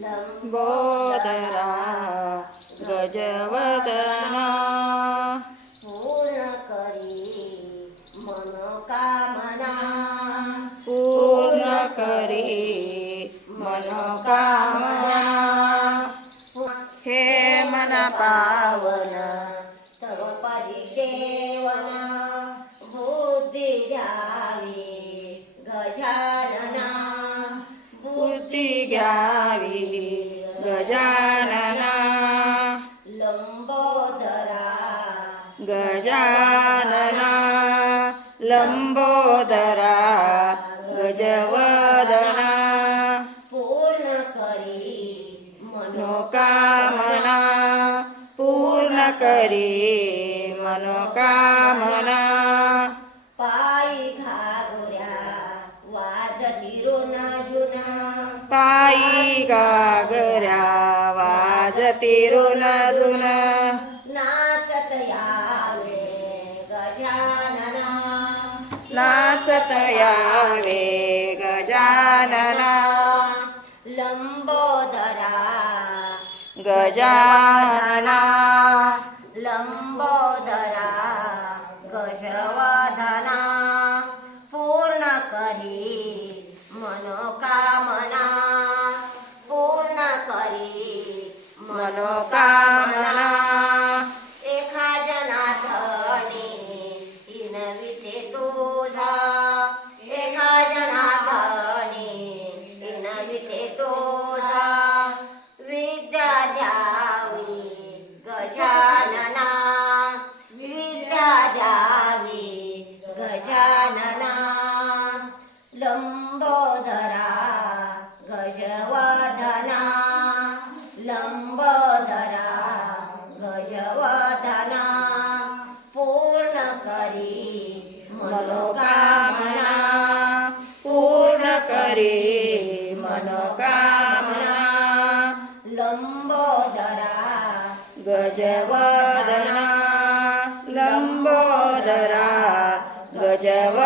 लंबोदरा गजवदना। पूर्ण करी मनोकामना। पूर्ण करी मनोकामना। हे मन पावन तव परिसेवन बुद्धी बुद्धी घ्यावी गजानना. लंबोदरा. गजानना लंबोदरा गजवदना. पूर्ण करी मनोकामना. पूर्ण करी मनोकामना. पायी गागऱ्या वाजती रुन जुन. नाचत यावे गजानना. नाचत यावे गजानना. लंबोदरा. गजानना. लंबोदरा. गजवदना पूर्ण करी मनोकामना. मनोकामना एका जनाधणी इनविते तुझा। एका जनाधणी इनविते तुझा। विद्या द्यावी गजानना। विद्या द्यावी गजानना। लंबोदरा लंबोदरा गजवदना पूर्ण करी मनोकामना पूर्ण करी मनोकामना। लंबोदरा गजवदना लंबोदरा गजव